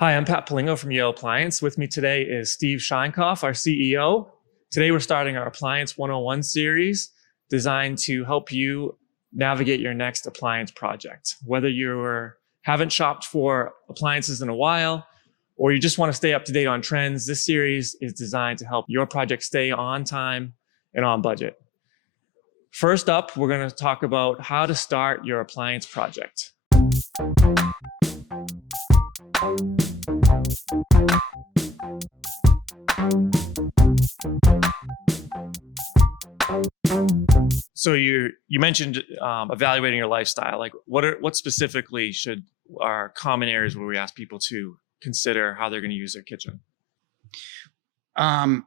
Hi, I'm Pat Polingo from Yale Appliance. With me today is Steve Scheinkoff, our CEO. Today we're starting our Appliance 101 series designed to help you navigate your next appliance project. Whether you haven't shopped for appliances in a while or you just want to stay up to date on trends, this series is designed to help your project stay on time and on budget. First up, we're going to talk about how to start your appliance project. So you mentioned evaluating your lifestyle. Like what specifically are common areas where we ask people to consider how they're going to use their kitchen? How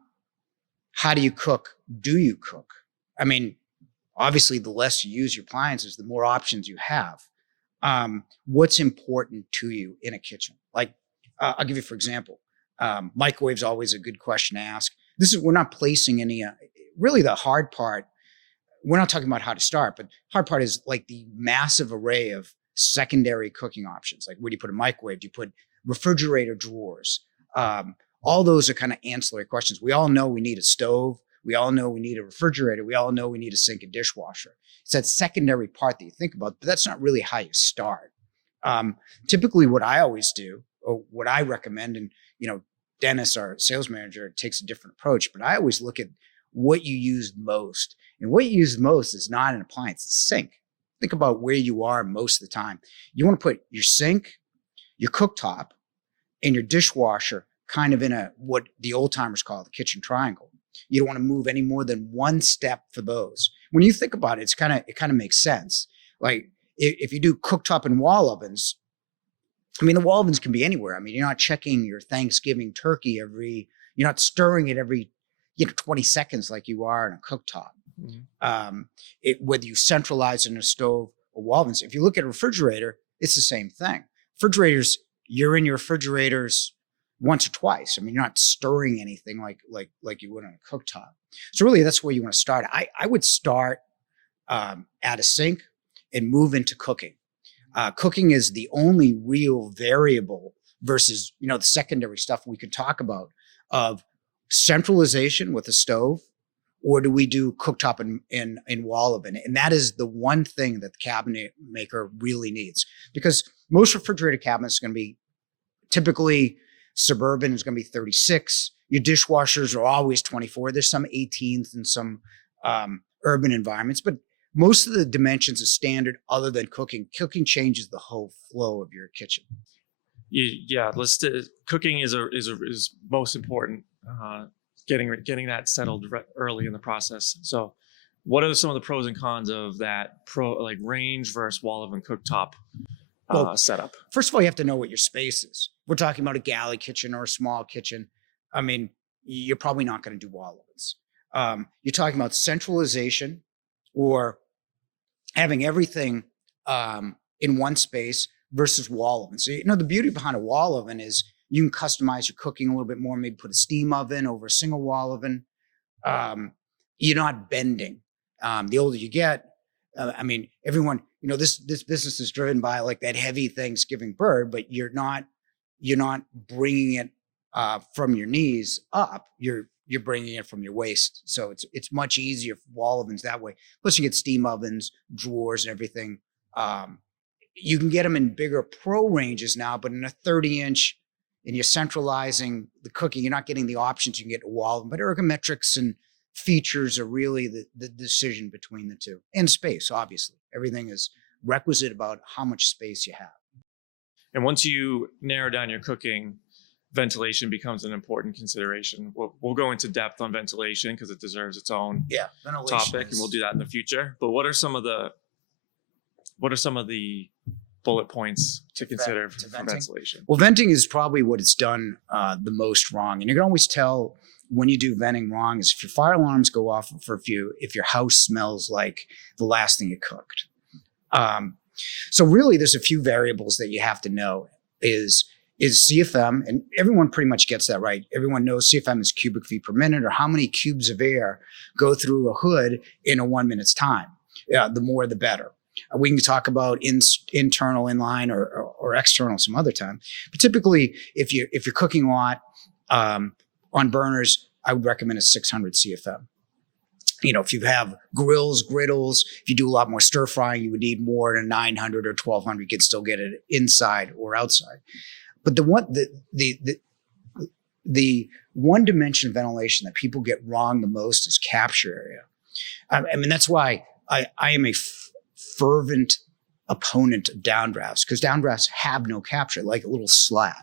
do you cook? Do you cook? I mean, obviously, the less you use your appliances, the more options you have. What's important to you in a kitchen? Like, I'll give you, for example, microwave's always a good question to ask. We're not placing any, really the hard part, we're not talking about how to start, but hard part is like the massive array of secondary cooking options. Like, where do you put a microwave? Do you put refrigerator drawers? All those are kind of ancillary questions. We all know we need a stove. We all know we need a refrigerator. We all know we need a sink and dishwasher. It's that secondary part that you think about, but that's not really how you start. Typically what I always do, or what I recommend, and Dennis, our sales manager, takes a different approach, but I always look at what you use most. And what you use most is not an appliance, it's a sink. Think about where you are most of the time. You want to put your sink, your cooktop, and your dishwasher kind of in what the old timers call the kitchen triangle. You don't want to move any more than one step for those. When you think about it, it kind of makes sense. Like if you do cooktop and wall ovens, I mean, the wall ovens can be anywhere. I mean, you're not checking your Thanksgiving turkey you're not stirring it every 20 seconds like you are in a cooktop. Mm-hmm. Whether you centralize in a stove or wall ovens, if you look at a refrigerator, it's the same thing. Refrigerators, you're in your refrigerators once or twice. I mean, you're not stirring anything like you would on a cooktop. So really, that's where you want to start. I would start at a sink and move into cooking. Cooking is the only real variable versus the secondary stuff we could talk about of centralization with a stove, or do we do cooktop and wall oven? And that is the one thing that the cabinet maker really needs, because most refrigerator cabinets are going to be typically suburban, is going to be 36. Your dishwashers are always 24. There's some 18s in some urban environments, but most of the dimensions are standard other than cooking. Cooking changes the whole flow of your kitchen. Yeah, cooking is most important. Getting that settled early in the process. So what are some of the pros and cons of that range versus wall oven cooktop setup? First of all, you have to know what your space is. We're talking about a galley kitchen or a small kitchen. I mean, you're probably not going to do wall ovens. You're talking about centralization or having everything in one space versus wall ovens. So, the beauty behind a wall oven is you can customize your cooking a little bit more, maybe put a steam oven over a single wall oven. You're not bending. The older you get, I mean, everyone, this business is driven by like that heavy Thanksgiving bird, but you're not bringing it from your knees up. You're bringing it from your waist. So it's much easier for wall ovens that way. Plus you get steam ovens, drawers and everything. You can get them in bigger pro ranges now, but in a 30-inch, and you're centralizing the cooking, you're not getting the options you can get a wall oven. But ergometrics and features are really the decision between the two. And space, obviously. Everything is requisite about how much space you have. And once you narrow down your cooking, ventilation becomes an important consideration. We'll go into depth on ventilation because it deserves its own topic, and we'll do that in the future. But what are some of the bullet points to consider for ventilation? Well, venting is probably what it's done the most wrong. And you can always tell when you do venting wrong is if your fire alarms go off if your house smells like the last thing you cooked. So really there's a few variables that you have to know is CFM, and everyone pretty much gets that right. Everyone knows CFM is cubic feet per minute, or how many cubes of air go through a hood in a 1 minute's time. The more, the better. We can talk about internal inline or external some other time. But typically, if you're cooking a lot on burners, I would recommend a 600 CFM. If you have grills, griddles, if you do a lot more stir frying, you would need more than 900 or 1200. You can still get it inside or outside. But the one dimension of ventilation that people get wrong the most is capture area. I mean, that's why I am a fervent opponent of downdrafts, because downdrafts have no capture, like a little slab.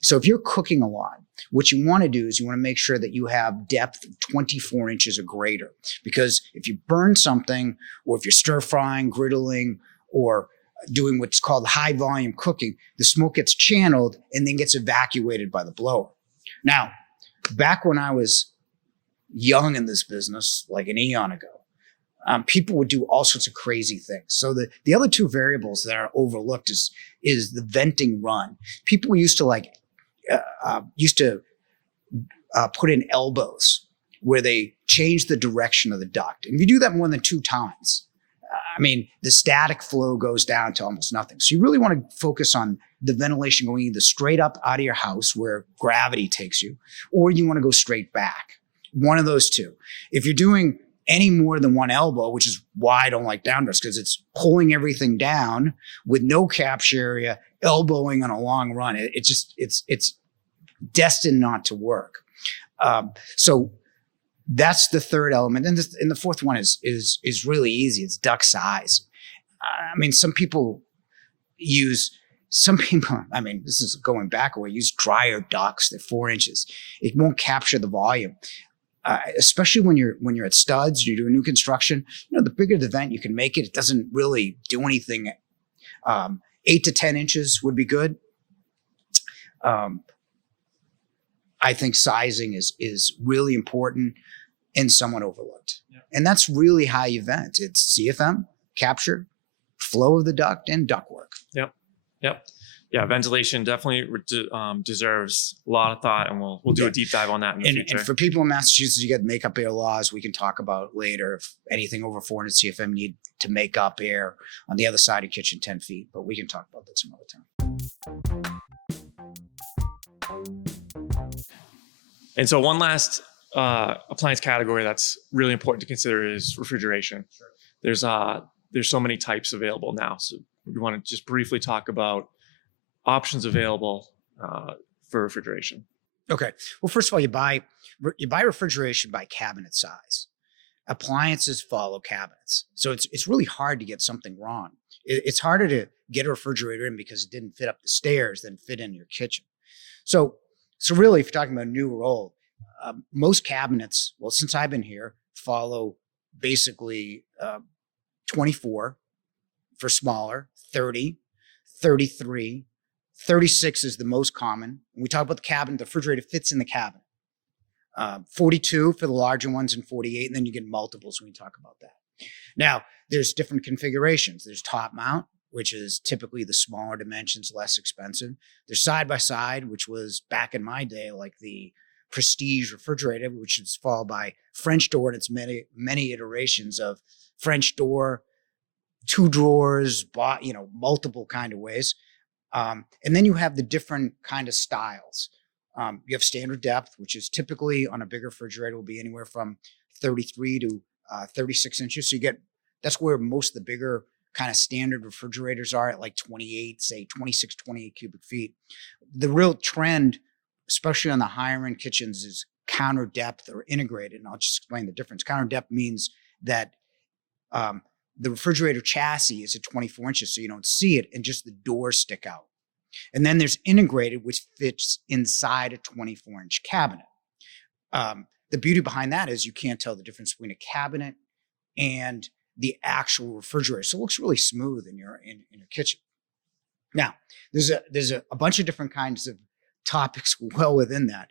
So if you're cooking a lot, what you want to do is you want to make sure that you have depth of 24 inches or greater, because if you burn something, or if you're stir frying, griddling, or doing what's called high volume cooking, the smoke gets channeled and then gets evacuated by the blower. Now, back when I was young in this business, like an eon ago, people would do all sorts of crazy things. So the other two variables that are overlooked is the venting run. People used to put in elbows where they change the direction of the duct. And if you do that more than 2 times, I mean, the static flow goes down to almost nothing. So you really want to focus on the ventilation going either straight up out of your house where gravity takes you, or you want to go straight back. One of those two. If you're doing any more than one elbow, which is why I don't like downdrafts, because it's pulling everything down with no capture area, elbowing on a long run. It's destined not to work. So that's the third element. And the fourth one is really easy. It's duct size. I mean, I mean, this is going back away, use drier ducts. They're 4 inches. It won't capture the volume. Especially when you're at studs, you're doing new construction, the bigger the vent you can make it, it doesn't really do anything. 8 to 10 inches would be good. I think sizing is really important and somewhat overlooked. Yeah. And that's really how you vent. It's CFM, capture, flow of the duct, and ductwork. Yep. Yeah, ventilation definitely deserves a lot of thought, and we'll do a deep dive on that in the future. And for people in Massachusetts, you get makeup air laws we can talk about later. If anything over 400 CFM need to make up air on the other side of kitchen 10 feet, but we can talk about that some other time. And so one last appliance category that's really important to consider is refrigeration. Sure. There's so many types available now, so we want to just briefly talk about options available for refrigeration. Okay. Well, first of all, you buy refrigeration by cabinet size. Appliances follow cabinets, so it's really hard to get something wrong. It's harder to get a refrigerator in because it didn't fit up the stairs than fit in your kitchen. So really, if you're talking about new or old, most cabinets, well, since I've been here, follow basically 24 for smaller, 30, 33. 36 is the most common. When we talk about the cabinet, the refrigerator fits in the cabinet. 42 for the larger ones, and 48, and then you get multiples when you talk about that. Now, there's different configurations. There's top mount, which is typically the smaller dimensions, less expensive. There's side by side, which was back in my day like the Prestige refrigerator, which is followed by French door, and it's many iterations of French door, 2 drawers, multiple kind of ways. And then you have the different kind of styles. You have standard depth, which is typically on a bigger refrigerator will be anywhere from 33 to 36 inches. So that's where most of the bigger kind of standard refrigerators are at, like 28, say 26, 28 cubic feet. The real trend, especially on the higher end kitchens, is counter depth or integrated. And I'll just explain the difference. Counter depth means that the refrigerator chassis is at 24 inches, so you don't see it, and just the doors stick out. And then there's integrated, which fits inside a 24-inch cabinet. The beauty behind that is you can't tell the difference between a cabinet and the actual refrigerator. So it looks really smooth in your kitchen. Now, there's a bunch of different kinds of topics well within that.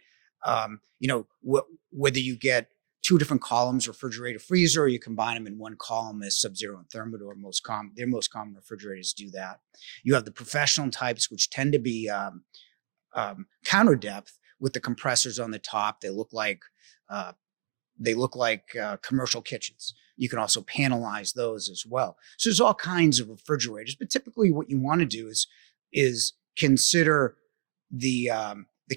Whether you get 2 different columns, refrigerator, freezer, or you combine them in one column as Sub-Zero and Thermador. Their most common refrigerators do that. You have the professional types, which tend to be counter depth with the compressors on the top. They look like commercial kitchens. You can also panelize those as well. So there's all kinds of refrigerators, but typically what you want to do is consider the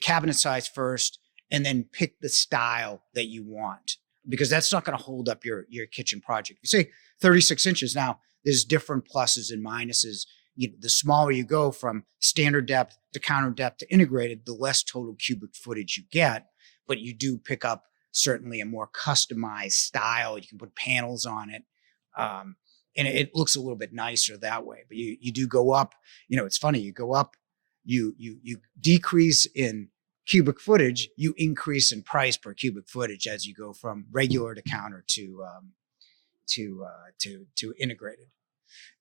cabinet size first, and then pick the style that you want, because that's not going to hold up your kitchen project. You say 36 inches. Now there's different pluses and minuses. The smaller you go from standard depth to counter depth to integrated, the less total cubic footage you get, but you do pick up certainly a more customized style. You can put panels on it. And it looks a little bit nicer that way, but you do go up. It's funny, you go up, you decrease in cubic footage, you increase in price per cubic footage as you go from regular to counter to integrated.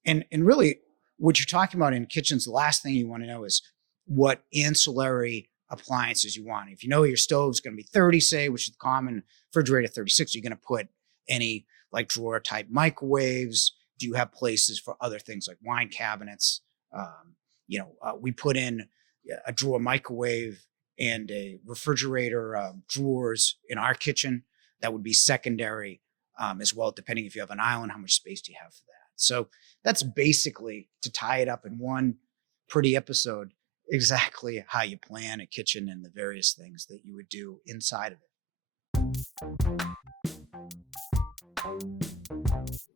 And really what you're talking about in kitchens, the last thing you want to know is what ancillary appliances you want. If you know your stove's going to be 30, say, which is the common, refrigerator 36, you're going to put any like drawer type microwaves. Do you have places for other things like wine cabinets? We put in a drawer microwave and a refrigerator drawers in our kitchen. That would be secondary as well, depending if you have an island, how much space do you have for that? So that's basically, to tie it up in one pretty episode, exactly how you plan a kitchen and the various things that you would do inside of it.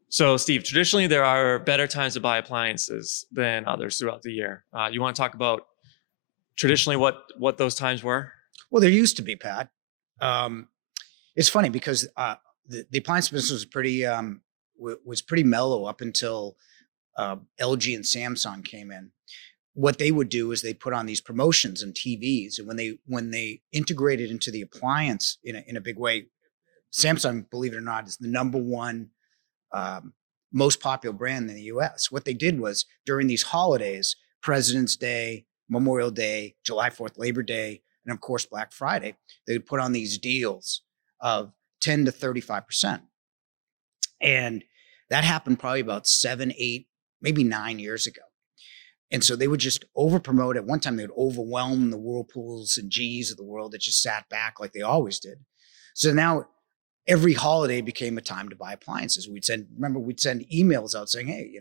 So, Steve, traditionally there are better times to buy appliances than others throughout the year. You want to talk about traditionally what those times were? Well, there used to be, Pat. It's funny because the appliance business was pretty mellow up until LG and Samsung came in. What they would do is they put on these promotions and TVs, and when they integrated into the appliance in a big way, Samsung, believe it or not, is the number one most popular brand in the US. What they did was during these holidays, President's Day, Memorial Day, July 4th, Labor Day, and of course Black Friday, they would put on these deals of 10 to 35%. And that happened probably about 7, 8, maybe 9 years ago. And so they would just over promote. At one time, they would overwhelm the Whirlpools and G's of the world that just sat back like they always did. So now every holiday became a time to buy appliances. We'd send emails out saying, hey,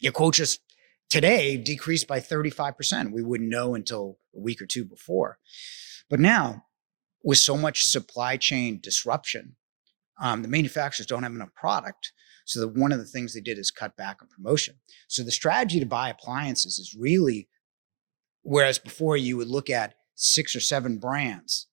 your quote just today decreased by 35%. We wouldn't know until a week or two before. But now, with so much supply chain disruption, the manufacturers don't have enough product. So one of the things they did is cut back on promotion. So the strategy to buy appliances is really, whereas before you would look at 6 or 7 brands,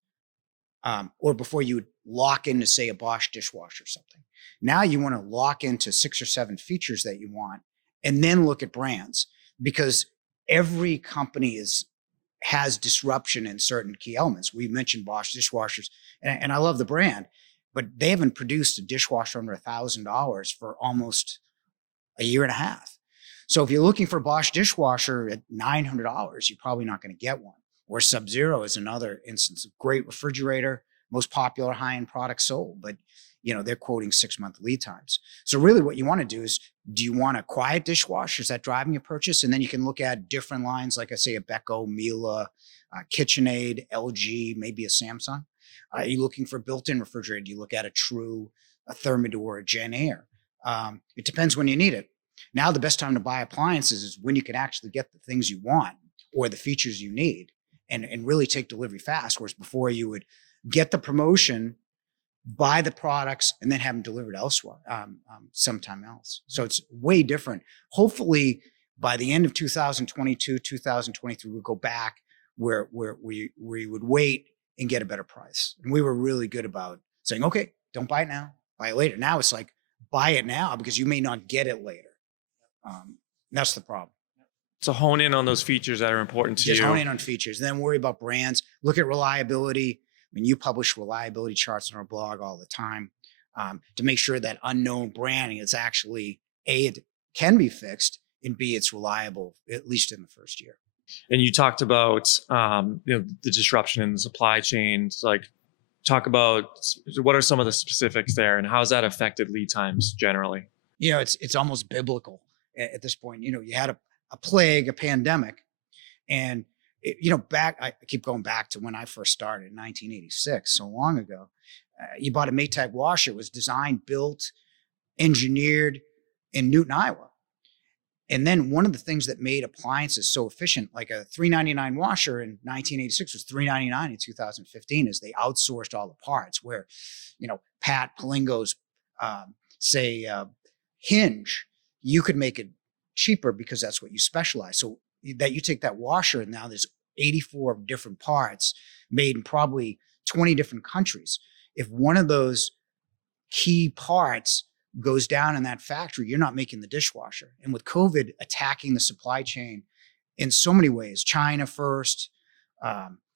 or before you would lock into, say, a Bosch dishwasher or something. Now you want to lock into 6 or 7 features that you want, and then look at brands, because every company has disruption in certain key elements. We mentioned Bosch dishwashers, and I love the brand, but they haven't produced a dishwasher under $1,000 for almost a year and a half. So if you're looking for a Bosch dishwasher at $900, you're probably not going to get one. Or Sub-Zero is another instance of great refrigerator, most popular high-end product sold, but they're quoting 6-month lead times. So really what you want to do is, do you want a quiet dishwasher? Is that driving your purchase? And then you can look at different lines, like I say, a Beko, Miele, KitchenAid, LG, maybe a Samsung. Are you looking for a built-in refrigerator? Do you look at a True, a Thermador, a JennAir? It depends when you need it. Now the best time to buy appliances is when you can actually get the things you want or the features you need, and really take delivery fast. Whereas before you would get the promotion, buy the products, and then have them delivered elsewhere, sometime else. So it's way different. Hopefully by the end of 2022, 2023, we'll go back where you would wait and get a better price. And we were really good about saying, okay, don't buy it now, buy it later. Now it's like, buy it now because you may not get it later. That's the problem. So hone in on those features that are important to you. Just hone in on features, and then worry about brands. Look at reliability. I mean, you publish reliability charts on our blog all the time to make sure that unknown branding is actually, A, it can be fixed, and B, it's reliable, at least in the first year. And you talked about the disruption in the supply chains. Like, talk about what are some of the specifics there, and how has that affected lead times generally? It's almost biblical at this point. You had a plague, a pandemic, and I keep going back to when I first started in 1986, so long ago. You bought a Maytag washer. It was designed, built, engineered in Newton, Iowa. And then one of the things that made appliances so efficient, like a $3.99 washer in 1986 was $3.99 in 2015, is they outsourced all the parts. Where, Pat Palingo's, hinge, you could make it cheaper because that's what you specialize. So that you take that washer, and now there's 84 different parts made in probably 20 different countries. If one of those key parts goes down in that factory, you're not making the dishwasher. And with COVID attacking the supply chain in so many ways, China first,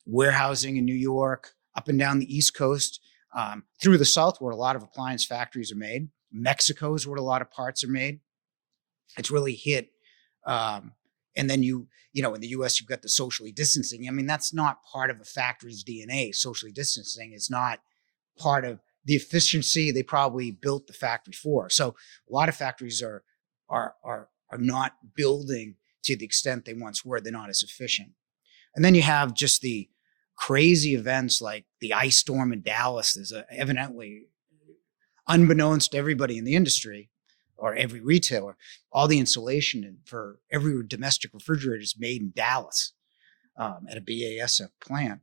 warehousing in New York, up and down the East Coast, through the South where a lot of appliance factories are made. Mexico is where a lot of parts are made. It's really hit. And then in the US, you've got the socially distancing. I mean, that's not part of a factory's DNA. Socially distancing is not part of the efficiency they probably built the factory for. So a lot of factories are not building to the extent they once were. They're not as efficient. And then you have just the crazy events like the ice storm in Dallas. There's evidently, unbeknownst to everybody in the industry or every retailer, all the insulation for every domestic refrigerator is made in Dallas at a BASF plant.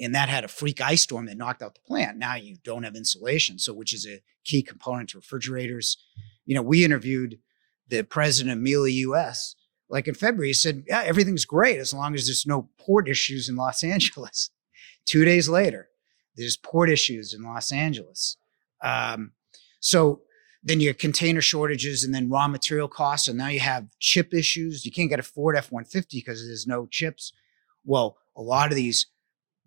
And that had a freak ice storm that knocked out the plant. Now you don't have insulation, which is a key component to refrigerators. We interviewed the president of Miele US, like in February. He said, yeah, everything's great as long as there's no port issues in Los Angeles. 2 days later, there's port issues in Los Angeles. So then you have container shortages and then raw material costs. And now you have chip issues. You can't get a Ford F-150 because there's no chips. Well, a lot of these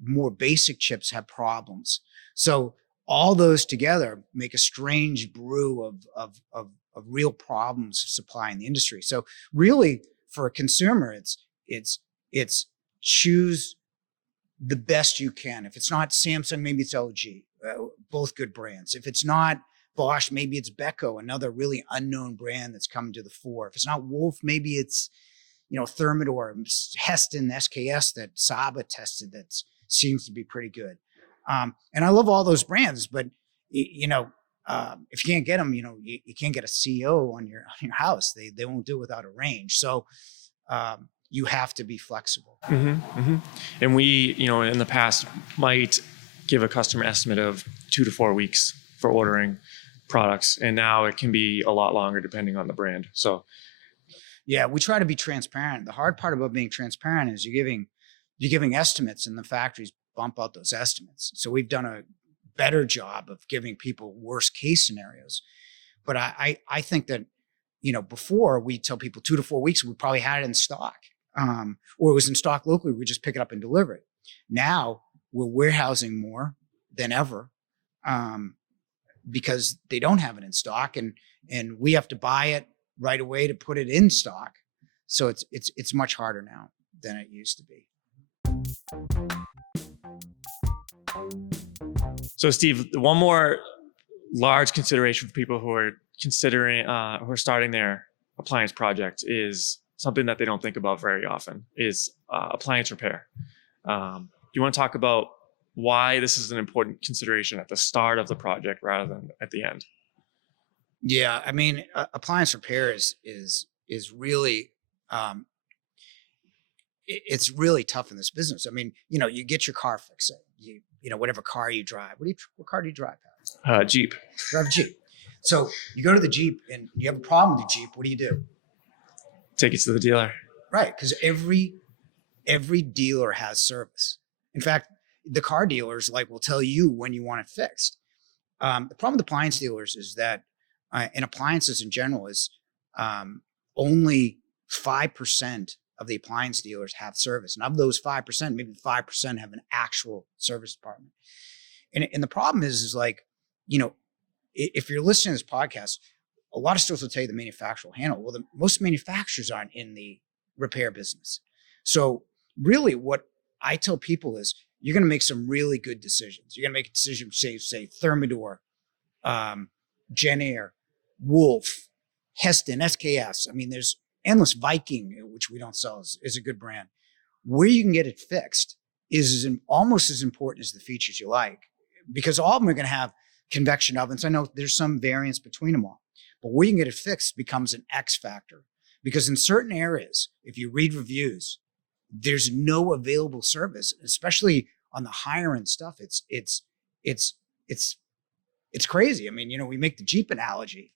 more basic chips have problems. So all those together make a strange brew of real problems supplying the industry. So really, for a consumer, it's choose the best you can. If it's not Samsung, maybe it's LG, both good brands. If it's not Bosch, maybe it's Beko, another really unknown brand that's coming to the fore. If it's not Wolf, maybe it's Thermador, Heston, SKS that Saba tested that seems to be pretty good. And I love all those brands, but if you can't get them, you can't get a CO on your house. They won't do it without a range. So you have to be flexible. Mm-hmm, mm-hmm. And we, in the past might give a customer estimate of 2 to 4 weeks for ordering products. And now it can be a lot longer depending on the brand. So yeah, we try to be transparent. The hard part about being transparent is you're giving estimates and the factories bump out those estimates. So we've done a better job of giving people worst case scenarios. But I think that, before we tell people 2 to 4 weeks, we probably had it in stock, or it was in stock locally. We just pick it up and deliver it. Now we're warehousing more than ever because they don't have it in stock, and we have to buy it right away to put it in stock. So it's much harder now than it used to be. So Steve, one more large consideration for people who are considering, who are starting their appliance project is something that they don't think about very often is appliance repair. Do you want to talk about why this is an important consideration at the start of the project rather than at the end? Yeah, I mean, appliance repair is really it's really tough in this business. I mean, you get your car fixed. Whatever car you drive. What car do you drive, Pat? Jeep. You drive a Jeep. So you go to the Jeep and you have a problem with the Jeep. What do? Take it to the dealer. Right, because every dealer has service. In fact, the car dealers will tell you when you want it fixed. The problem with appliance dealers is that, and appliances in general, is only 5% of the appliance dealers have service. And of those 5%, maybe 5% have an actual service department. And the problem is if you're listening to this podcast, a lot of stores will tell you the manufacturer will handle it. Well, most manufacturers aren't in the repair business. So really what I tell people is you're going to make some really good decisions. You're going to make a decision, say Thermador, Genair, Wolf, Heston, SKS. I mean, there's endless. Viking, which we don't sell, is a good brand. Where you can get it fixed is almost as important as the features you like. because all of them are going to have convection ovens. I know there's some variance between them all, but where you can get it fixed becomes an X factor, because in certain areas, if you read reviews, there's no available service, especially on the higher end stuff. It's crazy. I mean, we make the Jeep analogy,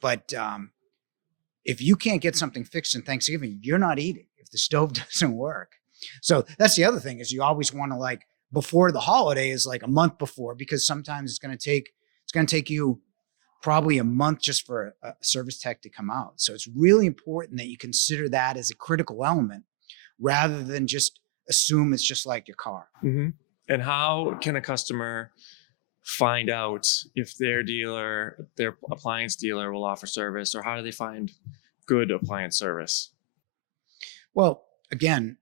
but if you can't get something fixed in Thanksgiving, you're not eating if the stove doesn't work. So that's the other thing, is you always want to, like, before the holiday is like a month before, because sometimes it's going to take you probably a month just for a service tech to come out. So it's really important that you consider that as a critical element, rather than just assume it's just like your car. Mm-hmm. And how can a customer find out if their appliance dealer will offer service, or how do they find good appliance service? Well, again,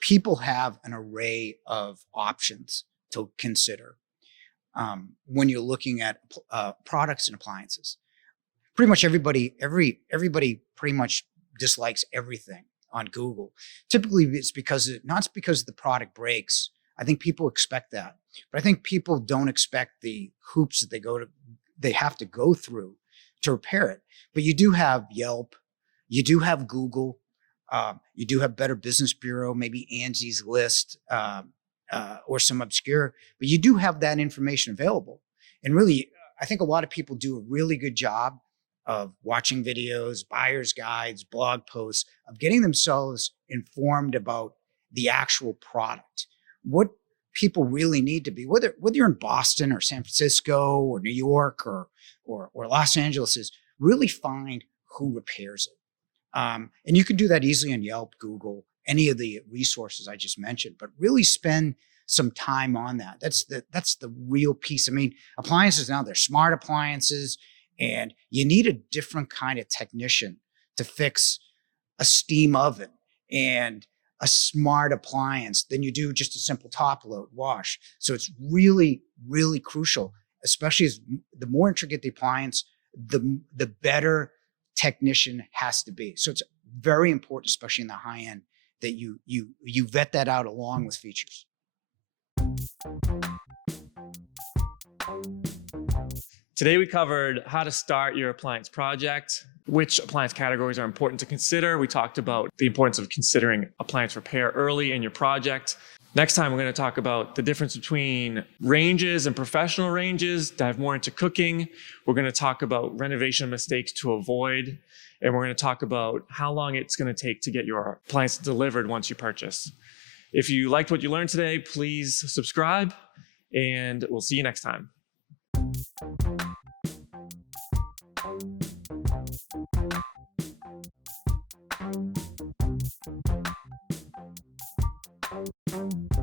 people have an array of options to consider when you're looking at products and appliances. Pretty much everybody pretty much dislikes everything on Google. Typically, it's not because the product breaks. I think people expect that, but I think people don't expect the hoops that they have to go through to repair it. But you do have Yelp, you do have Google, you do have Better Business Bureau, maybe Angie's List, or some obscure, but you do have that information available. And really, I think a lot of people do a really good job of watching videos, buyer's guides, blog posts, of getting themselves informed about the actual product. What people really need to be, whether you're in Boston or San Francisco or New York or Los Angeles, is really find who repairs it. And you can do that easily on Yelp, Google, any of the resources I just mentioned, but really spend some time on that. That's the real piece. I mean, appliances now, they're smart appliances, and you need a different kind of technician to fix a steam oven and a smart appliance than you do just a simple top load wash. So it's really, really crucial, especially as the more intricate the appliance, the better technician has to be. So it's very important, especially in the high end, that you vet that out along with features. Today we covered how to start your appliance project, which appliance categories are important to consider. We talked about the importance of considering appliance repair early in your project. Next time, we're going to talk about the difference between ranges and professional ranges, dive more into cooking. We're going to talk about renovation mistakes to avoid, and we're going to talk about how long it's going to take to get your appliance delivered once you purchase. If you liked what you learned today, please subscribe, and we'll see you next time. Thank you.